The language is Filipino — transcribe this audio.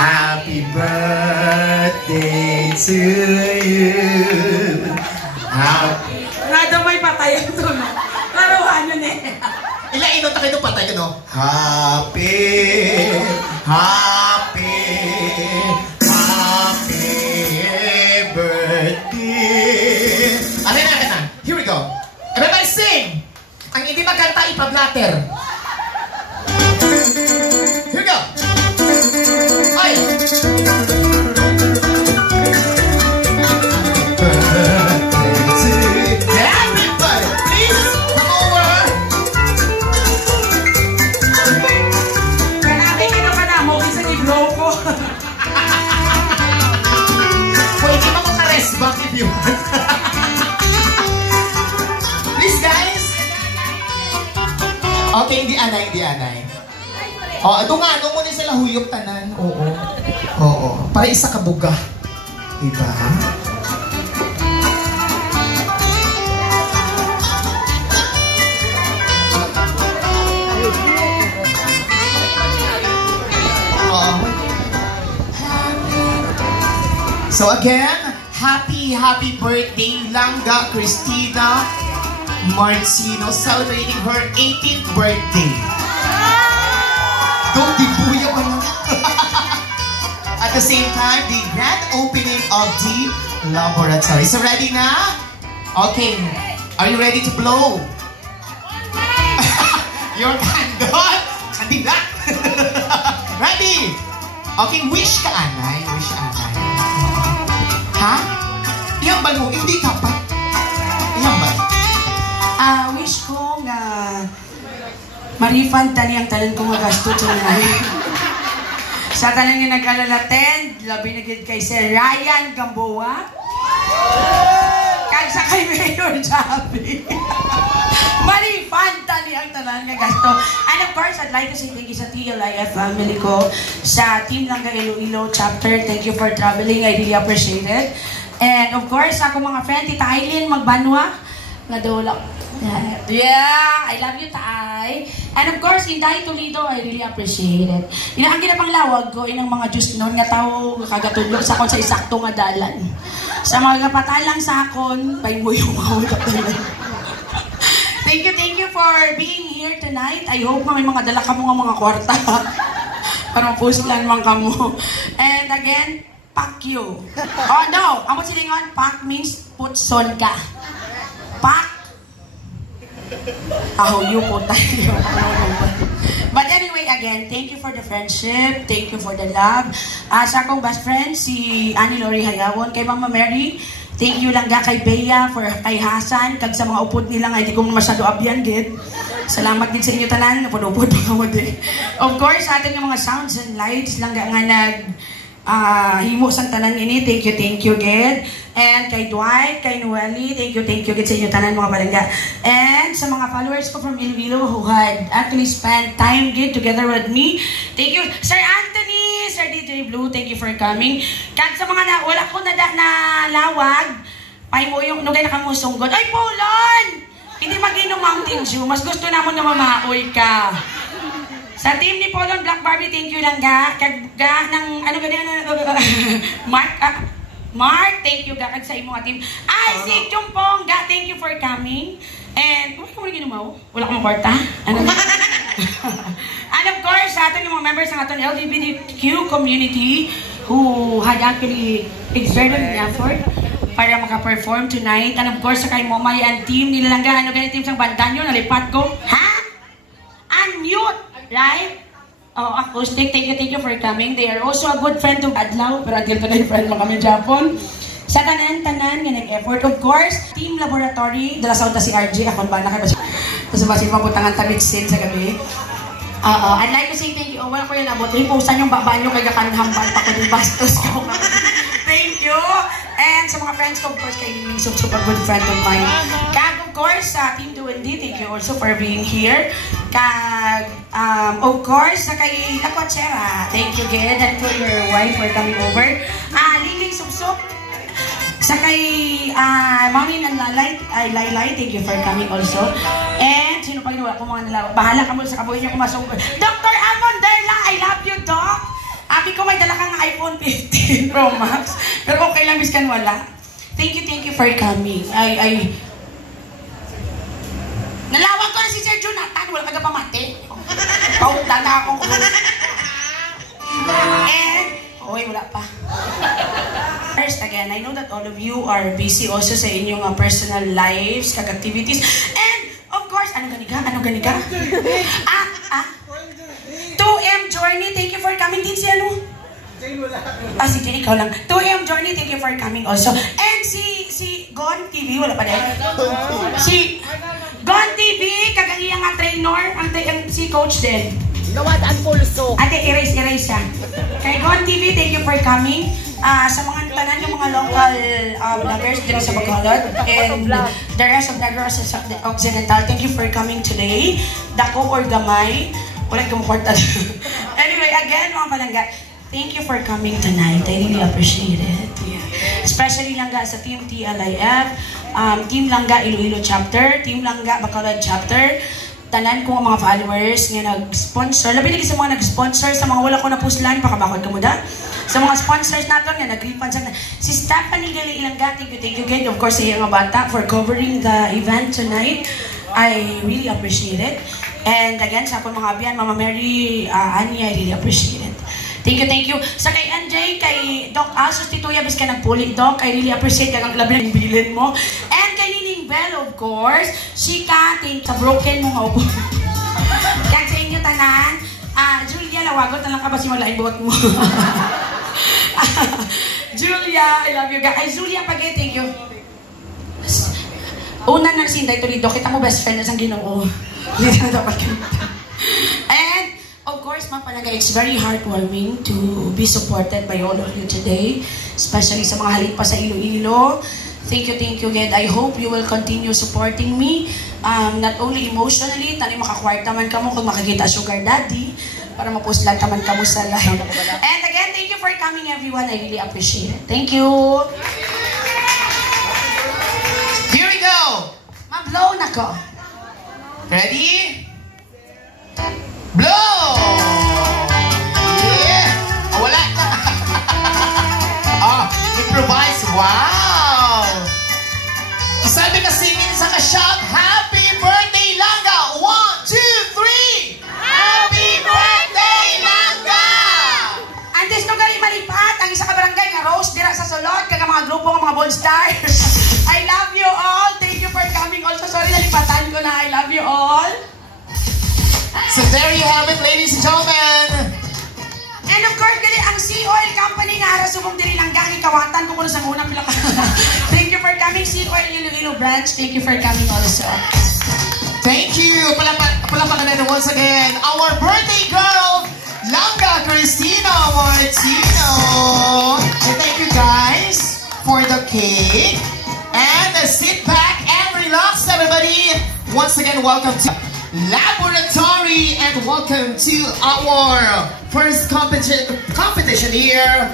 Happy birthday to you. Nada may patay ang sunog. Karuhan yun eh. Ilang inot na kayo patay ka, no? Happy birthday. Ano na? Here we go. Everybody sing! Ang hindi magkanta, ipablatter. Here we go. Ay! Everybody, please come over. Kanami ka na pa na mo, isa ni Globo. Pwede mo maka-rest back if you want. Please, guys. Okay, hindi anay. Oh, ito nga, ano mo ni sila huyop tanan? Oo. Para isa ka buga. Diba? So again, happy birthday Langga Cristina Marcino, celebrating her 18th birthday. Don't dibuya pa lang. At the same time, the grand opening of the laboratory. So ready na? Okay. Are you ready to blow? Your candle? Kandila? Ready? Okay, wish ka, anay. Ha? Iyang ba mo? Hindi dapat. Iyang ba? Wish ko nga ma-refund tani ang talan ko magasto tonight. Sa tanan nga nag-alalaten, labi na gid kay Sir Ryan Gamboa. Kag sa kay Mayor Javi. Ma-refund tani ang talan nga gasto. And of course, I'd like to say thank you sa TLIF family ko, sa Team Langga Iloilo chapter. Thank you for traveling. I really appreciate it. And of course, ako mga friend, Tita Aileen Magbanwa, nadulak. Yeah, I love you, Tay. And of course, Inday Toledo, I really appreciate it. Ang ginapang lawag ko, inang mga Diyos noon, nga tao kagatudlo sa akon sa isakto nga dalan. Sa mga kapatalang sa akon, pay mo yung mga ulap dalan. Thank you for being here tonight. I hope may mga dala ka mo mga kwarta. Para ma-post lang man ka mo. And again, pak you. Oh no, ang silingon, pak means put son ka. Pak. You po tayo. But anyway, again, thank you for the friendship. Thank you for the love. Sa akong best friend, si Annie Lori Hayawon, kay Mama Mary. Thank you lang ga kay Bea, for kay Hasan, kag sa mga upod nila nga, hindi ko masyado abyan, gid. Salamat din sa inyo tanan, napod-upod pa mo din. Of course, sa atin yung mga sounds and lights lang ga nga himo sang tanan ini. Thank you, gid. And kay Dwight, kay Noeli, thank you, gid sa inyo tanan mga balangga. And sa mga followers ko from Iloilo who had actually spent time gid together with me. Thank you, Sir Anthony, Sir DJ Blue, thank you for coming. Kag sa mga wala ko na lawag, pay mo yung nugay na kamusong god. Ay, Polon! Hindi mag-inom Mountain Dew. Mas gusto namon nga mamaoy ka. Sa team ni Polon Black Barbie, thank you lang ga. Kag ng ano ganyan Mark, thank you ga kag sa imong team. Ay, si Chumpong ga, thank you for coming. And wala ka mo ginumaw? Wala ka mo kwarta? Ano? And of course, sa aton yung mga members ng aton LGBTQ community who had actually exerted an effort para maka-perform tonight. And of course, sa kay Momay and team nila lang ga, ano ganyan team sang Bandanyo, nalipat ko. Ha? Unmute! Right? Oh, Acoustic, thank you for coming. They are also a good friend to Adlaw, pero until today, friend mo kami Japon. Sa tanan-tanan, nga nag-effort. Of course, Team Laboratory, dala sa si RJ, akong ba na kayo. Kasi masin mabutangan tamit sin sa gabi. I'd like to say thank you. Wala ko yun abot. Riposan yung baba nyo kay gakanhambal pa ko din bastos ko. Thank you. And sa mga friends ko, of course, kay Liming Sub, super good friend of mine. Kag, of course, sa Team 2&D, thank you also for being here. Kag, of course, sa kay Lacochera, thank you again, and for your wife for coming over. Liming Sub, sa kay Mami ng Laylay, thank you for coming also. And sino pa ginawa ko mga nalawa? Bahala ka mo sa kabuhin niyo kumasong. Dr. Amon Derla, I love you, Doc. Abi ko may dala kang iPhone 15 Pro Max. Pero okay lang, biskan wala. Thank you for coming. Nalawag ko na si Sir Jonathan, wala ka pamati. Pautan na akong Oy, wala pa. First, again, I know that all of you are busy also sa inyong personal lives, activities, and of course, ano ganiga? 2M Journey, thank you for coming din si ano? Si Jane, ikaw lang. 2M Journey, thank you for coming also. And si Gon TV, wala pa din. Si Gon TV, kagaliya nga trainer, si coach din. Nawad ang pulso. Ate, erase siya. Kay Gon TV, thank you for coming. Sa mga tanan yung mga local vloggers dito sa Bacolod and the rest of the girls sa Occidental, thank you for coming today. Dako or gamay, wala kumukorta. Anyway, again, mga palangga, thank you for coming tonight. I really appreciate it. Yeah. Especially langga sa Team TLIF, Team Langga Iloilo Chapter, Team Langga Bacolod Chapter, tanan ko mga followers nga nag-sponsor. Labi lagi sa mga nag-sponsor, sa mga wala ko na puslan, pakabakod ka mo da. Sa mga sponsors natin nga nag-refund sa si Stephanie Gali Ilangga, thank you again. Of course, sa iyong bata for covering the event tonight. I really appreciate it. And again, sa akong mga abiyan, Mama Mary, Annie, I really appreciate it. Thank you. Sa kay NJ, kay Doc Asos, Tituya, bis ka nagpulit, Doc. I really appreciate kang labi ng bilin mo. And kay Nining Bell, of course. Shika, thank sa broken mo nga upo. Yan sa inyo tanan. Julia, lawagot na lang ka ba si malaking buhat mo? Julia, I love you guys. Julia, pag thank you. Una na sinday ito dito. Kita mo best friend na sang Ginoo. Hindi na dapat kanta. And, of course, mga palangga, it's very heartwarming to be supported by all of you today. Especially sa mga halik pa sa Iloilo. Thank you again. I hope you will continue supporting me. Not only emotionally, tani makakwarta man ka mo kung makikita sugar daddy para mapuslan taman ka mo sa live. And again, thank you for coming everyone. I really appreciate it. Thank you. Here we go. Ma-blow na ko. Ready? Blow! Yeah! Wala na. Improvise. Wow! Sabi ka singin sa ka-shout, Happy Birthday, Langga! 1, 2, 3! Happy Birthday, Langga! Antes no gali malipat, ang isa ka barangay nga Rose, dira sa sulod, kaga mga grupo ng mga Bold Stars. I love you all. Thank you for coming. Also, sorry, nalipatan ko na. I love you all. So there you have it, ladies and gentlemen. And of course, gali ang Sea Oil Company nga ara subong diri lang gani kawatan ko kuno sa unang pila ka. Thank you for coming, Sea Oil Iloilo branch. Thank you for coming also. Thank you. Palapakan na once again our birthday girl, Langga Cristina Martino. And thank you guys for the cake. And sit back and relax, everybody. Once again, welcome to Laboratory and welcome to our first competition here.